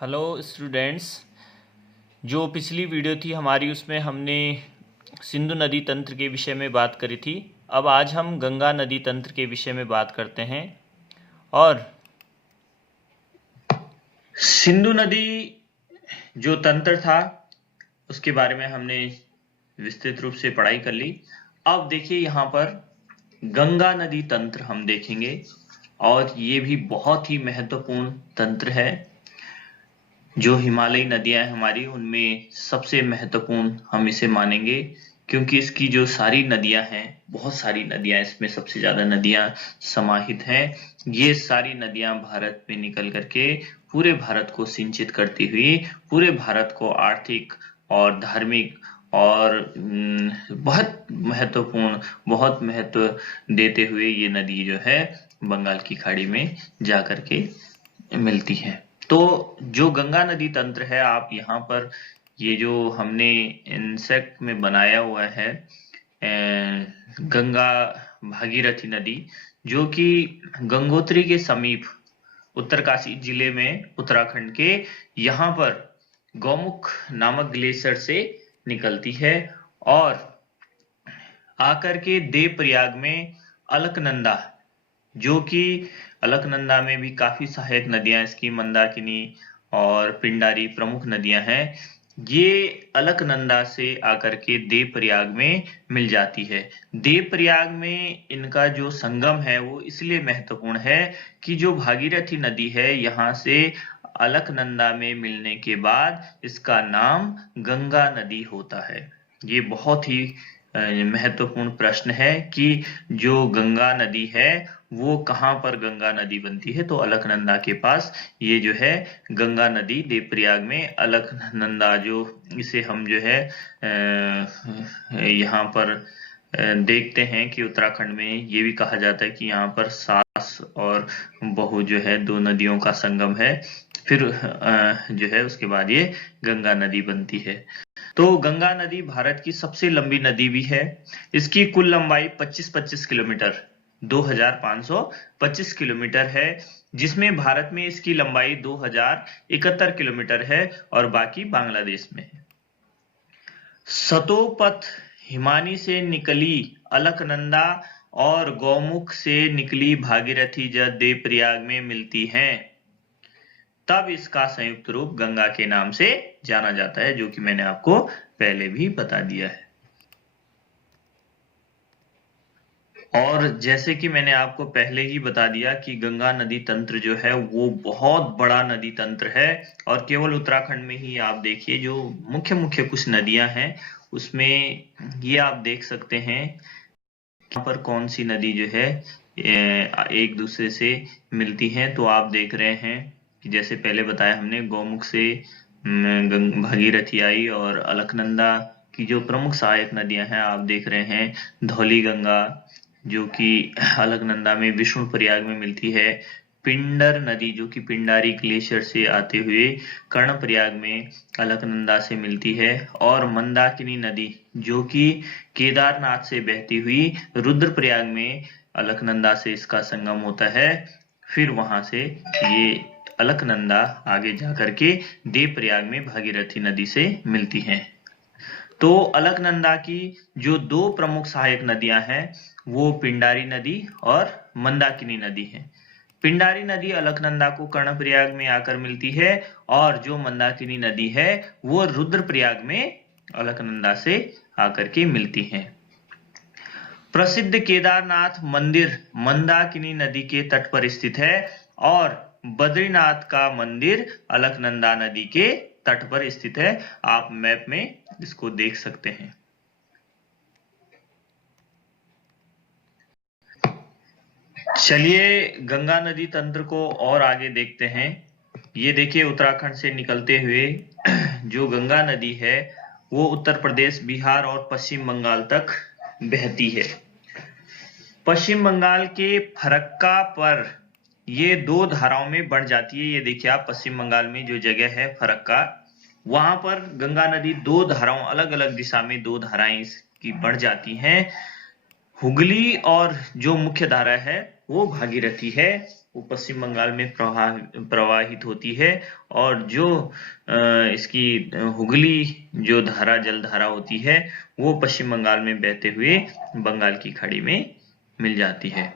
Hello students. जो पिछली video थी हमारी उसमें हमने सिंधु नदी तंत्र के विषय में बात करी थी। अब आज हम गंगा नदी तंत्र के विषय में बात करते हैं। और सिंधु नदी जो तंत्र था उसके बारे में हमने विस्तृत रूप से पढ़ाई कर ली। अब देखिए यहाँ पर गंगा नदी तंत्र हम देखेंगे और ये भी बहुत ही महत्वपूर्ण तंत्र है। जो हिमालयी नदियां हैं हमारी उनमें सबसे महत्वपूर्ण हम इसे मानेंगे, क्योंकि इसकी जो सारी नदियां हैं, बहुत सारी नदियां, इसमें सबसे ज्यादा नदियां समाहित हैं। ये सारी नदियां भारत में निकल करके पूरे भारत को सिंचित करती हुई पूरे भारत को आर्थिक और धार्मिक और बहुत महत्वपूर्ण, बहुत महत्व देते हुए ये नदी जो है बंगाल की खाड़ी में जा करके मिलती है। तो जो गंगा नदी तंत्र है, आप यहाँ पर ये जो हमने इंसेक्ट में बनाया हुआ है गंगा भागीरथी नदी, जो कि गंगोत्री के समीप उत्तरकाशी जिले में उत्तराखंड के यहाँ पर गौमुख नामक ग्लेशियर से निकलती है और आकर के देवप्रयाग में अलकनंदा, जो कि अलकनंदा में भी काफी सहायक नदियां इसकी मंदाकिनी और पिंडारी प्रमुख नदियां हैं। ये अलकनंदा से आकर के देवप्रयाग में मिल जाती है। देवप्रयाग में इनका जो संगम है वो इसलिए महत्वपूर्ण है कि जो भागीरथी नदी है यहाँ से अलकनंदा में मिलने के बाद इसका नाम गंगा नदी होता है। ये बहुत ही महत्वपूर्ण प्रश्न है कि जो गंगा नदी है वो कहाँ पर गंगा नदी बनती है, तो अलकनंदा के पास ये जो है गंगा नदी देवप्रयाग में अलकनंदा, जो इसे हम जो है यहाँ पर देखते हैं कि उत्तराखंड में ये भी कहा जाता है कि यहाँ पर सास और बहू जो है दो नदियों का संगम है। फिर जो है उसके बाद ये गंगा नदी बनती है। तो गंगा नदी भारत की सबसे लंबी नदी भी है। इसकी कुल लंबाई 25 किलोमीटर 2525 किलोमीटर है, जिसमें भारत में इसकी लंबाई 2071 किलोमीटर है और बाकी बांग्लादेश में है। सतोपथ हिमानी से निकली अलकनंदा और गौमुख से निकली भागीरथी जब देवप्रयाग में मिलती हैं, तब इसका संयुक्त रूप गंगा के नाम से जाना जाता है, जो कि मैंने आपको पहले भी बता दिया है। और जैसे कि मैंने आपको पहले ही बता दिया कि गंगा नदी तंत्र जो है वो बहुत बड़ा नदी तंत्र है और केवल उत्तराखंड में ही आप देखिए जो मुख्य मुख्य कुछ नदियां हैं उसमें ये आप देख सकते हैं यहाँ पर कौन सी नदी जो है एक दूसरे से मिलती हैं। तो आप देख रहे हैं कि जैसे पहले बताया हमने, गौमुख से भागीरथी आई और अलकनंदा की जो प्रमुख सहायक नदियां हैं आप देख रहे हैं, धौली गंगा जो कि अलकनंदा में विष्णुप्रयाग में मिलती है, पिंडर नदी जो कि पिंडारी ग्लेशियर से आते हुए कर्णप्रयाग में अलकनंदा से मिलती है, और मंदाकिनी नदी जो कि केदारनाथ से बहती हुई रुद्रप्रयाग में अलकनंदा से इसका संगम होता है। फिर वहां से ये अलकनंदा आगे जाकर के देवप्रयाग में भागीरथी नदी से मिलती है। तो अलकनंदा की जो दो प्रमुख सहायक नदियां हैं वो पिंडारी नदी और मंदाकिनी नदी है। पिंडारी नदी अलकनंदा को कर्णप्रयाग में आकर मिलती है और जो मंदाकिनी नदी है वो रुद्रप्रयाग में अलकनंदा से आकर के मिलती है। प्रसिद्ध केदारनाथ मंदिर मंदाकिनी नदी के तट पर स्थित है और बद्रीनाथ का मंदिर अलकनंदा नदी के तट पर स्थित है। आप मैप में इसको देख सकते हैं। चलिए गंगा नदी तंत्र को और आगे देखते हैं। ये देखिए उत्तराखंड से निकलते हुए जो गंगा नदी है वो उत्तर प्रदेश, बिहार और पश्चिम बंगाल तक बहती है। पश्चिम बंगाल के फरक्का पर ये दो धाराओं में बढ़ जाती है। ये देखिए आप पश्चिम बंगाल में जो जगह है फरक्का, वहां पर गंगा नदी दो धाराओं, अलग अलग दिशा में दो धाराएं इसकी बढ़ जाती हैं। हुगली और जो मुख्य धारा है वो भागीरथी है। वो पश्चिम बंगाल में प्रवाहित होती है, और जो इसकी हुगली जो धारा, जल धारा होती है, वो पश्चिम बंगाल में बहते हुए बंगाल की खाड़ी में मिल जाती है।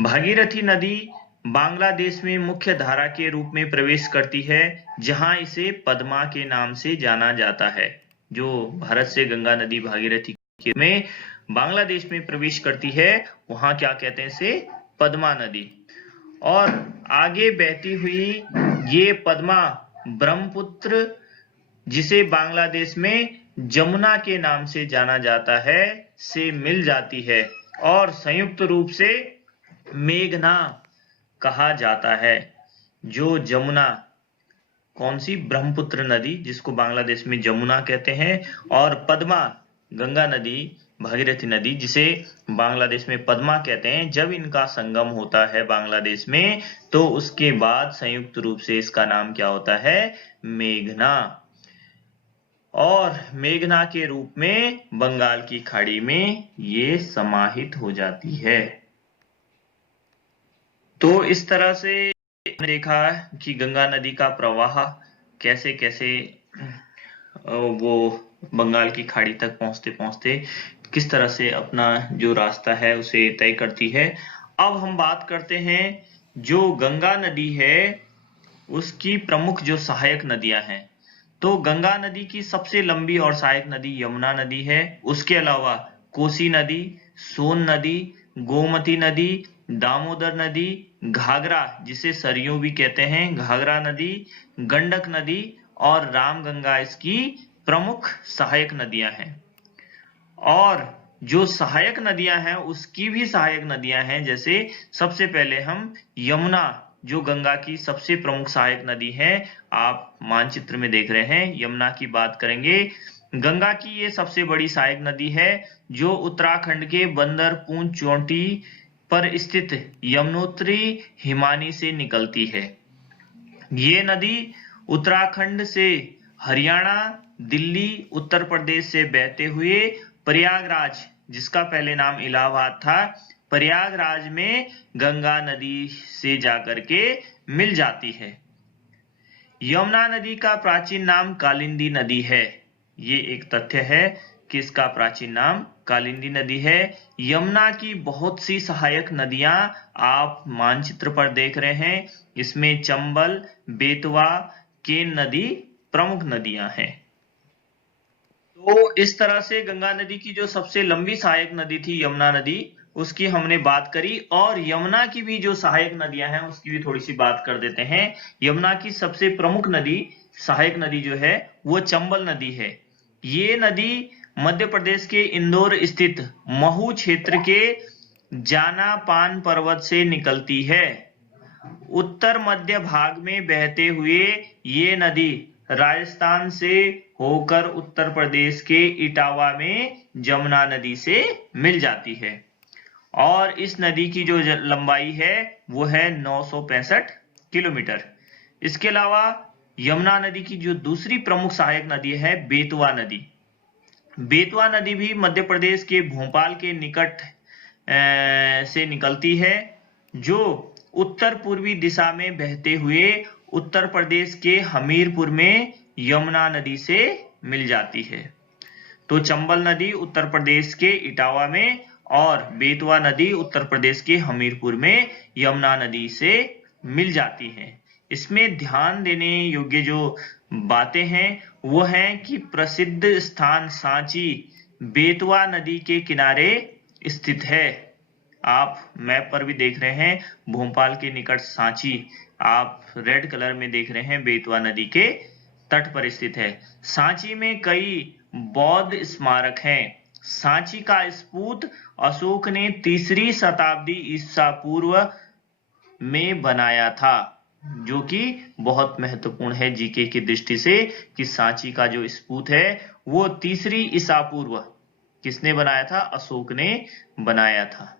भागीरथी नदी बांग्लादेश में मुख्य धारा के रूप में प्रवेश करती है, जहां इसे पद्मा के नाम से जाना जाता है। जो भारत से गंगा नदी भागीरथी में बांग्लादेश में प्रवेश करती है, वहां क्या कहते हैं इसे? पद्मा नदी। और आगे बहती हुई ये पद्मा ब्रह्मपुत्र, जिसे बांग्लादेश में जमुना के नाम से जाना जाता है, से मिल जाती है और संयुक्त रूप से मेघना कहा जाता है। जो जमुना, कौन सी? ब्रह्मपुत्र नदी, जिसको बांग्लादेश में जमुना कहते हैं, और पद्मा गंगा नदी, भागीरथी नदी, जिसे बांग्लादेश में पद्मा कहते हैं, जब इनका संगम होता है बांग्लादेश में, तो उसके बाद संयुक्त रूप से इसका नाम क्या होता है? मेघना। और मेघना के रूप में बंगाल की खाड़ी में ये समाहित हो जाती है। तो इस तरह से देखा कि गंगा नदी का प्रवाह कैसे कैसे वो बंगाल की खाड़ी तक पहुंचते पहुंचते किस तरह से अपना जो रास्ता है उसे तय करती है। अब हम बात करते हैं जो गंगा नदी है उसकी प्रमुख जो सहायक नदियां हैं। तो गंगा नदी की सबसे लंबी और सहायक नदी यमुना नदी है। उसके अलावा कोसी नदी, सोन नदी, गोमती नदी, दामोदर नदी, घाघरा, जिसे सरयू भी कहते हैं, घाघरा नदी, गंडक नदी और रामगंगा इसकी प्रमुख सहायक नदियां हैं। और जो सहायक नदियां हैं उसकी भी सहायक नदियां हैं, जैसे सबसे पहले हम यमुना, जो गंगा की सबसे प्रमुख सहायक नदी है, आप मानचित्र में देख रहे हैं, यमुना की बात करेंगे। गंगा की ये सबसे बड़ी सहायक नदी है, जो उत्तराखंड के बंदरपूंछ चोटी पर स्थित यमुनोत्री हिमानी से निकलती है। ये नदी उत्तराखंड से हरियाणा, दिल्ली, उत्तर प्रदेश से बहते हुए प्रयागराज, जिसका पहले नाम इलाहाबाद था, प्रयागराज में गंगा नदी से जाकर के मिल जाती है। यमुना नदी का प्राचीन नाम कालिंदी नदी है। ये एक तथ्य है कि इसका प्राचीन नाम कालिंदी नदी है। यमुना की बहुत सी सहायक नदियां आप मानचित्र पर देख रहे हैं। इसमें चंबल, बेतवा, केन नदी प्रमुख नदियां हैं। तो इस तरह से गंगा नदी की जो सबसे लंबी सहायक नदी थी यमुना नदी, उसकी हमने बात करी। और यमुना की भी जो सहायक नदियां हैं उसकी भी थोड़ी सी बात कर देते हैं। यमुना की सबसे प्रमुख नदी, सहायक नदी जो है, वो चंबल नदी है। ये नदी मध्य प्रदेश के इंदौर स्थित महू क्षेत्र के जानापान पर्वत से निकलती है। उत्तर मध्य भाग में बहते हुए ये नदी राजस्थान से होकर उत्तर प्रदेश के इटावा में जमुना नदी से मिल जाती है। और इस नदी की जो लंबाई है वो है 965 किलोमीटर। इसके अलावा यमुना नदी की जो दूसरी प्रमुख सहायक नदी है बेतवा नदी। बेतवा नदी भी मध्य प्रदेश के भोपाल के निकट से निकलती है, जो उत्तर पूर्वी दिशा में बहते हुए उत्तर प्रदेश के हमीरपुर में यमुना नदी से मिल जाती है। तो चंबल नदी उत्तर प्रदेश के इटावा में और बेतवा नदी उत्तर प्रदेश के हमीरपुर में यमुना नदी से मिल जाती है। इसमें ध्यान देने योग्य जो बातें हैं वो हैं कि प्रसिद्ध स्थान सांची बेतवा नदी के किनारे स्थित है। आप मैप पर भी देख रहे हैं, भोपाल के निकट सांची, आप रेड कलर में देख रहे हैं, बेतवा नदी के तट पर स्थित है। सांची में कई बौद्ध स्मारक हैं। सांची का स्फूत अशोक ने 3री शताब्दी ईसा पूर्व में बनाया था, जो कि बहुत महत्वपूर्ण है जीके की दृष्टि से, कि सांची का जो स्फूत है वो 3री ईसा पूर्व किसने बनाया था? अशोक ने बनाया था।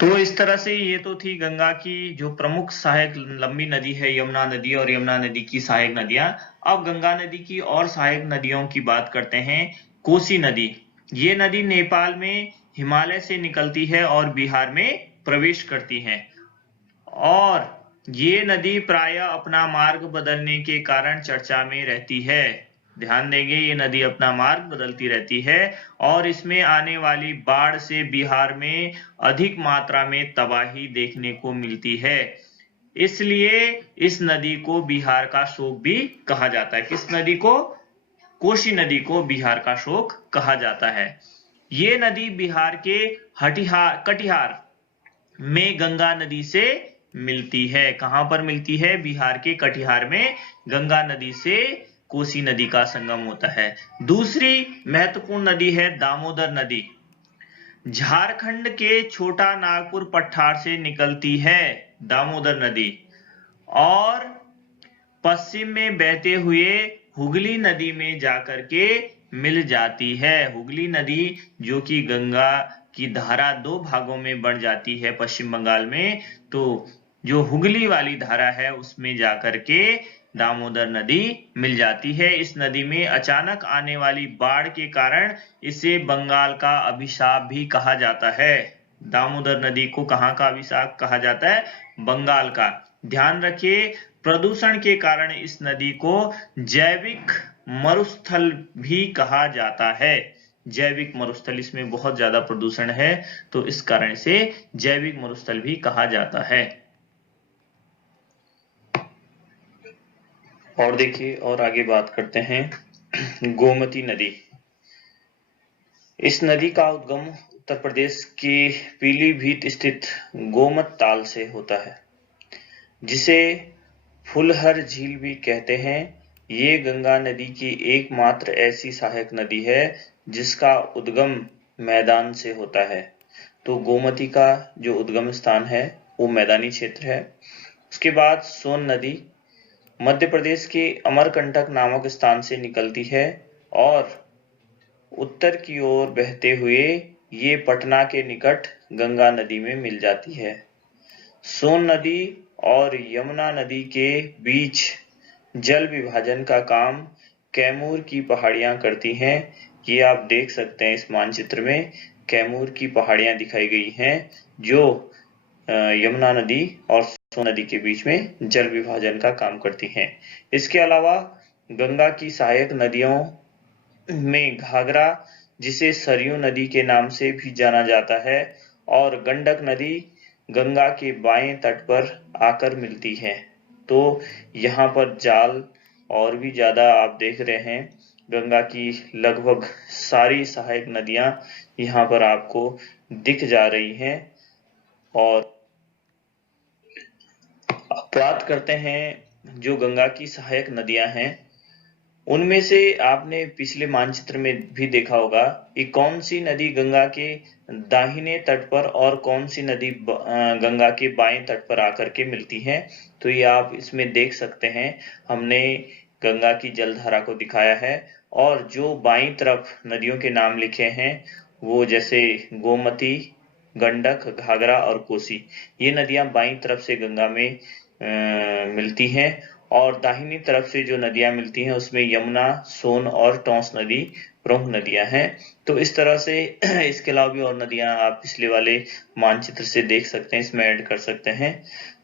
तो इस तरह से ये तो थी गंगा की जो प्रमुख सहायक लंबी नदी है यमुना नदी, और यमुना नदी की सहायक नदियां। अब गंगा नदी की और सहायक नदियों की बात करते हैं। कोसी नदी, ये नदी नेपाल में हिमालय से निकलती है और बिहार में प्रवेश करती है। और ये नदी प्रायः अपना मार्ग बदलने के कारण चर्चा में रहती है। ध्यान देंगे, ये नदी अपना मार्ग बदलती रहती है और इसमें आने वाली बाढ़ से बिहार में अधिक मात्रा में तबाही देखने को मिलती है। इसलिए इस नदी को बिहार का शोक भी कहा जाता है। किस नदी को? कोसी नदी को बिहार का शोक कहा जाता है। ये नदी बिहार के कटिहार में गंगा नदी से मिलती है। कहां पर मिलती है? बिहार के कटिहार में गंगा नदी से कोसी नदी का संगम होता है। दूसरी महत्वपूर्ण नदी है दामोदर नदी। झारखंड के छोटा नागपुर पठार से निकलती है दामोदर नदी और पश्चिम में बहते हुए हुगली नदी में जाकर के मिल जाती है। हुगली नदी जो कि गंगा की धारा दो भागों में बढ़ जाती है पश्चिम बंगाल में, तो जो हुगली वाली धारा है उसमें जाकर के दामोदर नदी मिल जाती है। इस नदी में अचानक आने वाली बाढ़ के कारण इसे बंगाल का अभिशाप भी कहा जाता है। दामोदर नदी को कहाँ का अभिशाप कहा जाता है? बंगाल का। ध्यान रखिए, प्रदूषण के कारण इस नदी को जैविक मरुस्थल भी कहा जाता है। जैविक मरुस्थल, इसमें बहुत ज्यादा प्रदूषण है तो इस कारण से जैविक मरुस्थल भी कहा जाता है। और देखिए, और आगे बात करते हैं गोमती नदी। इस नदी का उद्गम उत्तर प्रदेश के पीलीभीत स्थित गोमत ताल से होता है, जिसे फुलहर झील भी कहते हैं। ये गंगा नदी की एकमात्र ऐसी सहायक नदी है जिसका उद्गम मैदान से होता है। तो गोमती का जो उद्गम स्थान है वो मैदानी क्षेत्र है। उसके बाद सोन नदी मध्य प्रदेश के अमरकंटक नामक स्थान से निकलती है और उत्तर की ओर बहते हुए ये पटना के निकट गंगा नदी में मिल जाती है। सोन नदी और यमुना नदी के बीच जल विभाजन का काम कैमूर की पहाड़ियां करती हैं। ये आप देख सकते हैं इस मानचित्र में, कैमूर की पहाड़ियां दिखाई गई हैं जो यमुना नदी और सोन नदी के बीच में जल विभाजन का काम करती हैं। इसके अलावा गंगा की सहायक नदियों में घाघरा, जिसे सरयू नदी के नाम से भी जाना जाता है, और गंडक नदी गंगा के बाएं तट पर आकर मिलती है। तो यहाँ पर जाल और भी ज्यादा आप देख रहे हैं। गंगा की लगभग सारी सहायक नदियां यहाँ पर आपको दिख जा रही हैं। और बात करते हैं जो गंगा की सहायक नदियां हैं, उनमें से आपने पिछले मानचित्र में भी देखा होगा कि कौन सी नदी गंगा के दाहिने तट पर और कौन सी नदी गंगा के बाएं तट पर आकर के मिलती हैं। तो ये आप इसमें देख सकते हैं, हमने गंगा की जलधारा को दिखाया है और जो बाईं तरफ नदियों के नाम लिखे हैं वो जैसे गोमती, गंडक, घाघरा और कोसी, ये नदियां बाईं तरफ से गंगा में मिलती हैं और दाहिनी तरफ से जो नदियां मिलती हैं उसमें यमुना, सोन और टॉन्स नदी प्रमुख नदियां हैं। तो इस तरह से इसके अलावा भी और नदियां आप पिछले वाले मानचित्र से देख सकते हैं, इसमें ऐड कर सकते हैं।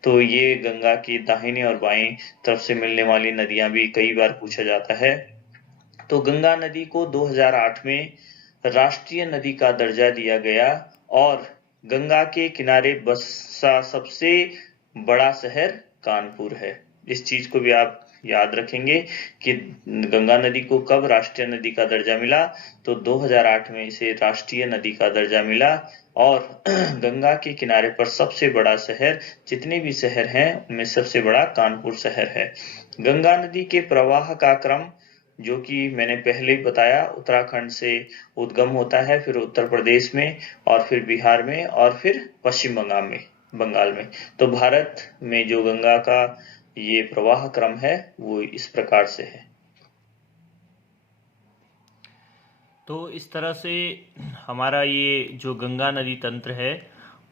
तो ये गंगा की दाहिनी और बाईं तरफ से मिलने वाली नदियां भी कई बार पूछा जाता है। तो गंगा नदी को 2008 में राष्ट्रीय नदी का दर्जा दिया गया और गंगा के किनारे बसा सबसे बड़ा शहर कानपुर है। इस चीज को भी आप याद रखेंगे कि गंगा नदी को कब राष्ट्रीय नदी का दर्जा मिला, तो 2008 में इसे राष्ट्रीय नदी का दर्जा मिला। और गंगा के किनारे पर सबसे बड़ा शहर, जितने भी शहर हैं उनमें सबसे बड़ा कानपुर शहर है। गंगा नदी के प्रवाह का क्रम जो कि मैंने पहले ही बताया, उत्तराखंड से उद्गम होता है, फिर उत्तर प्रदेश में और फिर बिहार में और फिर पश्चिम बंगाल में। तो भारत में जो गंगा का ये प्रवाह क्रम है वो इस प्रकार से है। तो इस तरह से हमारा ये जो गंगा नदी तंत्र है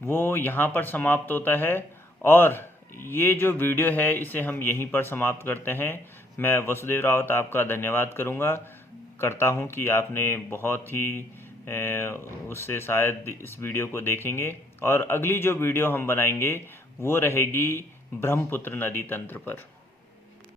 वो यहाँ पर समाप्त होता है और ये जो वीडियो है इसे हम यहीं पर समाप्त करते हैं। मैं वसुदेव रावत आपका धन्यवाद करता हूँ कि आपने बहुत ही उससे शायद इस वीडियो को देखेंगे और अगली जो वीडियो हम बनाएंगे वो रहेगी ब्रह्मपुत्र नदी तंत्र पर।